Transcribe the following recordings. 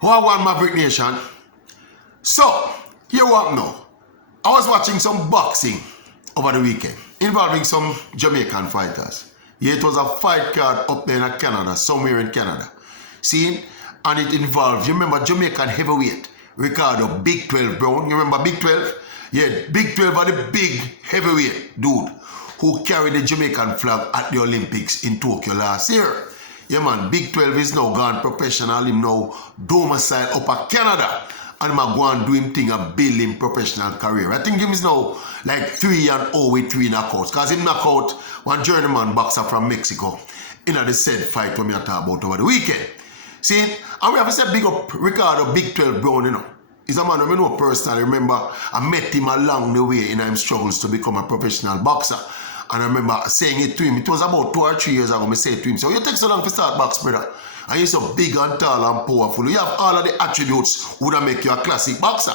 Who I want Maverick Nation? So, here what now? I was watching some boxing over the weekend involving some Jamaican fighters. Yeah, it was a fight card up there in Canada, somewhere in Canada. See? And it involved, you remember Jamaican heavyweight, Ricardo Big 12 Brown. You remember Big 12? Yeah, Big 12 are the big heavyweight dude who carried the Jamaican flag at the Olympics in Tokyo last year. Yeah, man, Big 12 is now gone professional. Him now domicile up at Canada. And him a go and do him thing and build him professional career. I think him is now like 3-0 with 3 knockouts. Because him knock out one journeyman boxer from Mexico in the said fight when we talk about over the weekend. See, and we have to say big up Ricardo Big 12 Brown, you know. He's a man who I know personally. Remember, I met him along the way in his struggles to become a professional boxer. And I remember saying it to him. It was about 2 or 3 years ago. I said to him, so you take so long to start box, brother. And you're so big and tall and powerful. You have all of the attributes would make you a classic boxer.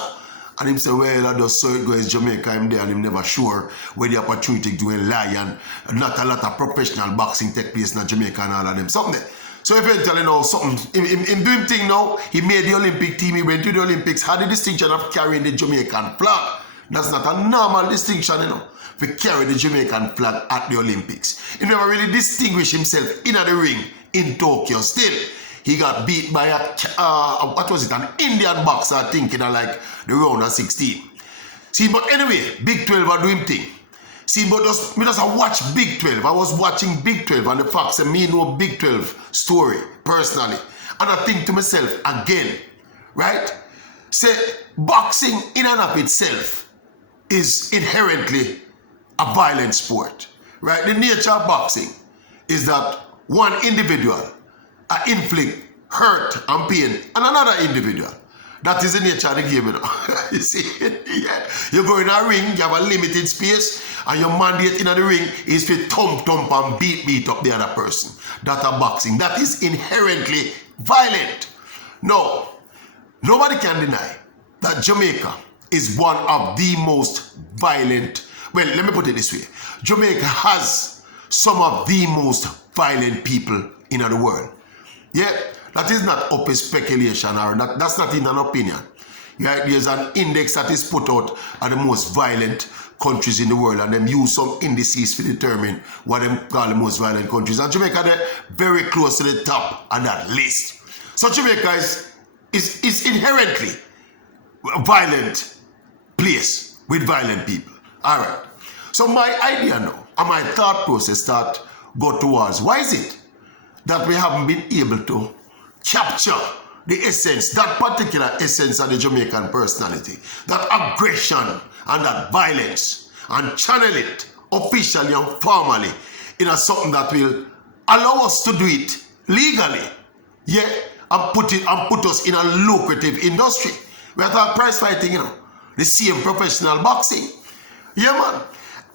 And him say, well, I just saw it goes Jamaica, him there, and him never sure where the opportunity to do a lie. And not a lot of professional boxing take place in Jamaica and all of them. Something there. So eventually now something, him doing thing now, he made the Olympic team, he went to the Olympics, had the distinction of carrying the Jamaican flag. That's not a normal distinction, you know, to carry the Jamaican flag at the Olympics. He never really distinguished himself in the ring in Tokyo still. He got beat by what was it, an Indian boxer, I think, in like the round of 16. See, but anyway, Big 12 are doing thing. See, but me just watch Big 12. I was watching Big 12 and the fact that me know Big 12 story personally. And I think to myself again, right? Say, boxing in and of itself is inherently a violent sport, right? The nature of boxing is that one individual inflict hurt and pain on another individual. That is the nature of the game, you know. You see, yeah. You go in a ring, you have a limited space, and your mandate in the ring is to thump and beat up the other person. That's a boxing. That is inherently violent. No, nobody can deny that Jamaica is one of the most violent. Well, let me put it this way. Jamaica has some of the most violent people in the world. Yeah, that is not up a speculation or that's not in an opinion. Yeah, there's an index that is put out of the most violent countries in the world, and them use some indices to determine what them call the most violent countries. And Jamaica, they're very close to the top on that list. So Jamaica is inherently a violent place with violent people. All right. So my idea now, and my thought process start go towards, why is it that we haven't been able to capture the essence, that particular essence of the Jamaican personality, that aggression and that violence, and channel it officially and formally in something that will allow us to do it legally, yeah, and put us in a lucrative industry. We are talking prize fighting, you know, the same professional boxing. Yeah, man.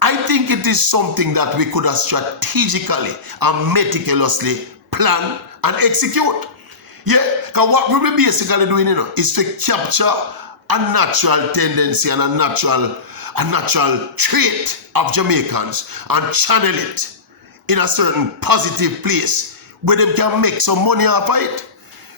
I think it is something that we could have strategically and meticulously plan and execute. Yeah, because what we will basically doing, you know, is to capture a natural tendency and a natural trait of Jamaicans and channel it in a certain positive place where they can make some money off of it.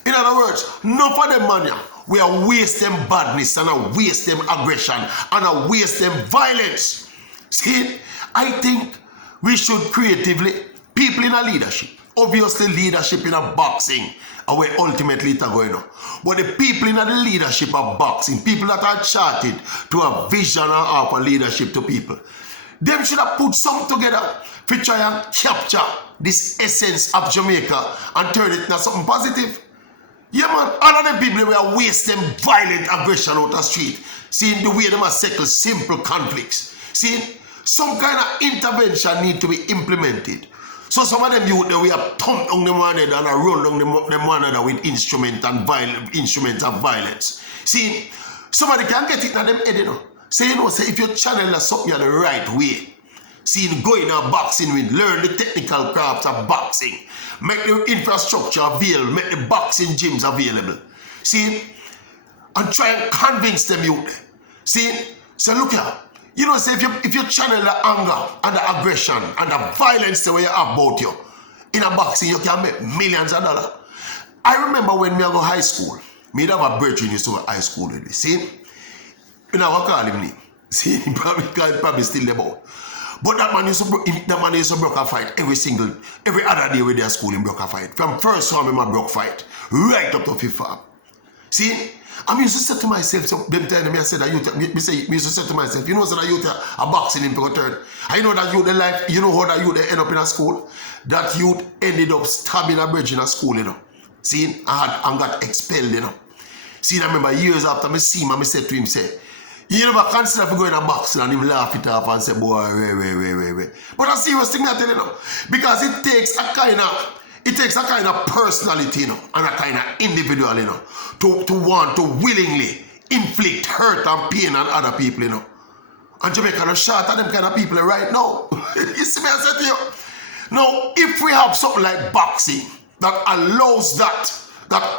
In other words, none of them money. We are wasting badness and are wasting aggression and are wasting violence. See, I think we should creatively, people in a leadership, obviously leadership in a boxing, are where ultimately it's going on. But the people in the leadership of boxing, people that are charted to a vision and offer leadership to people, them should have put something together to try and capture this essence of Jamaica and turn it into something positive. Yeah, man, all of the people we are wasting violent aggression out the street, seeing the way they must settle simple conflicts. Seeing some kind of intervention need to be implemented. So some of them youth we have thumped on them one another and run down them one another with instruments of violence. See, somebody can get it in them head, you know. Say, you know, say if you channel something the right way, see, going out boxing with, learn the technical crafts of boxing, make the infrastructure available, make the boxing gyms available. See, and try and convince them youth. See, so look here. You know, say if you channel the anger and the aggression and the violence the way you have about you, in a boxing you can make millions of dollars. I remember when we go high school, Me have a brother in so high school with me. See? You know what I call him name? See, he probably still there about. But that man used to broke a fight every other day with their school in broke a fight. From first time in my broke fight, right up to fifth form. See? I used to say to myself, so them telling me, I said that youth, me used to say to myself, you know that youth a boxing in turn. I know that youth the life, you know how that youth end up in a school? That youth ended up stabbing a bridge in a school, you know. See, and got expelled, you know. See, I remember years after me see him, I said to him, say, you never consider for going a boxing, and him laugh it off and say, boy, wait. But a serious thing I tell you now, because it takes a kind of personality, you know, and a kind of individual, you know, to want to willingly inflict hurt and pain on other people, you know. And Jamaica are short at them kind of people right now. You see me, I said to you. Now, if we have something like boxing that allows that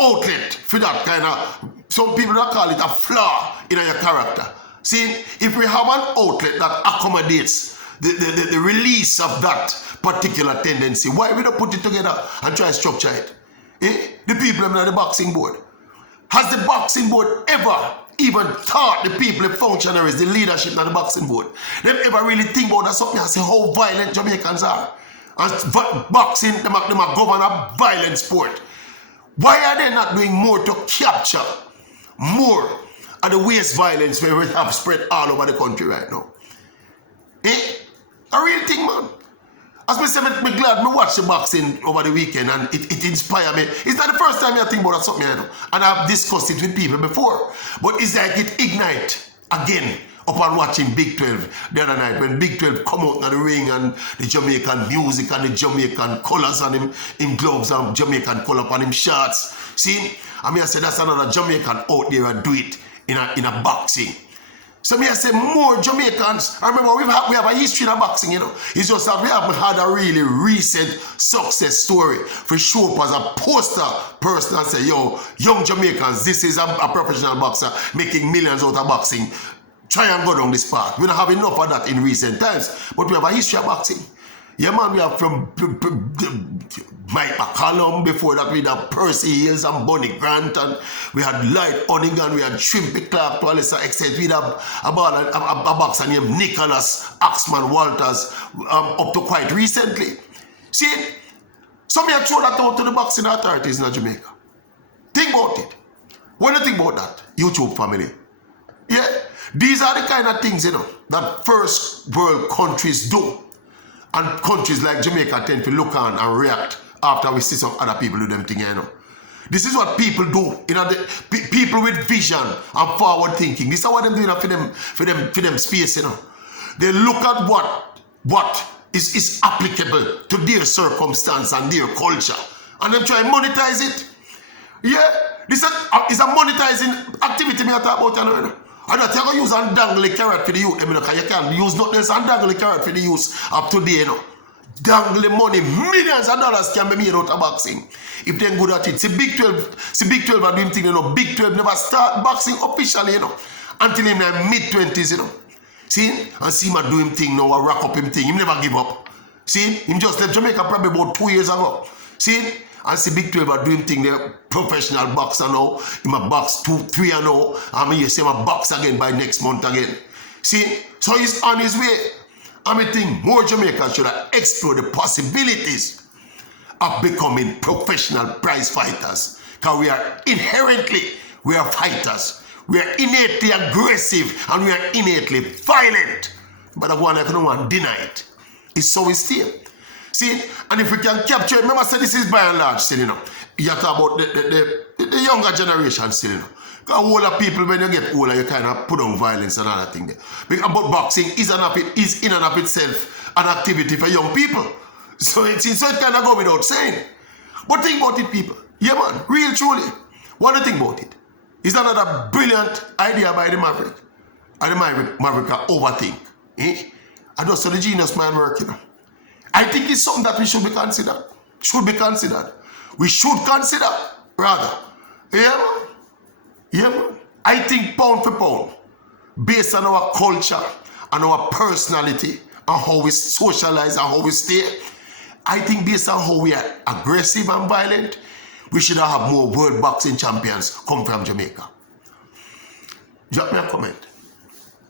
outlet for that kind of, some people that call it a flaw in your character. See, if we have an outlet that accommodates the release of that particular tendency, why we don't put it together and try to structure it? The people in the boxing board. Has the boxing board ever even taught the people, the functionaries, the leadership of the boxing board, them ever really think about that something and say how violent Jamaicans are? And boxing, them are govern a violent sport. Why are they not doing more to capture more of the waste violence where we have spread all over the country right now? A real thing, man. As I said, I'm glad I watched the boxing over the weekend and it inspired me. It's not the first time I think about something, you know, and I've discussed it with people before. But it's like it ignite again upon watching Big 12 the other night when Big 12 come out of the ring and the Jamaican music and the Jamaican colors on him gloves and Jamaican color on him shorts. See? I mean, I said that's another Jamaican out there and do it in a boxing. So me I say more Jamaicans. I remember we have a history in boxing, you know. It's just that we haven't had a really recent success story for show up as a poster person and say, yo, young Jamaicans, this is a professional boxer making millions out of boxing. Try and go down this path. We don't have enough of that in recent times, but we have a history of boxing. Yeah, man, we have from Mike McCallum, before that we had Percy Hills and Bonnie Grant, and we had Light Onigan, we had Shrimpy Clark to a lesser extent. We had a boxer named Nicholas Axman Walters up to quite recently. See, some of you throw that out to the boxing authorities in Jamaica. Think about it. What do you think about that, YouTube family? Yeah, these are the kind of things, you know, that first world countries do. And countries like Jamaica tend to look on and react after we see some other people do them things, you know. This is what people do, you know, people with vision and forward thinking. This is what they're doing for them space, you know. They look at what is applicable to their circumstance and their culture. And then try and monetize it. Yeah, this is a monetizing activity me I talk about, you know. And that you're going to use and dangle the carrot for the youth, because you can't use nothing else and dangle the carrot for the youth up today, you know. Dangle money, millions of dollars can be made out of boxing. If they're good at it. See Big 12 are doing things, you know. Big 12 never start boxing officially, you know, until in their mid-20s, you know. See? And see him doing thing now, a rock up him thing. He never give up. See? Him just left Jamaica probably about 2 years ago. See? And see Big 12 are doing thing, they're professional boxer now. Him a box 2-3 and now. I mean, you see him a box again by next month again. See? So he's on his way. I think more Jamaicans should explore the possibilities of becoming professional prize fighters. Because we are fighters. We are innately aggressive and we are innately violent. But the one I don't want to deny it. It's so we still. See, and if we can capture it, remember I said this is by and large still, you know. You talk about the younger generation still, you know. Because older people, when you get older, you kind of put on violence and other things. But boxing is in and of itself an activity for young people. So it kind of go without saying. But think about it, people. Yeah, man, real truly. What do you think about it? Is that not a brilliant idea by the Maverick? And the Maverick can overthink. And just so the genius man work, you know. I think it's something that we should be considered. We should consider, rather. Yeah, man. Yeah, man. I think pound for pound, based on our culture and our personality and how we socialize and how we stay, I think based on how we are aggressive and violent, we should have more world boxing champions come from Jamaica. Drop me a comment.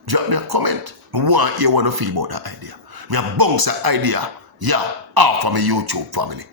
Drop me a comment. I want you want to feel about that idea. Me a bounce that idea, yeah, off of my YouTube family.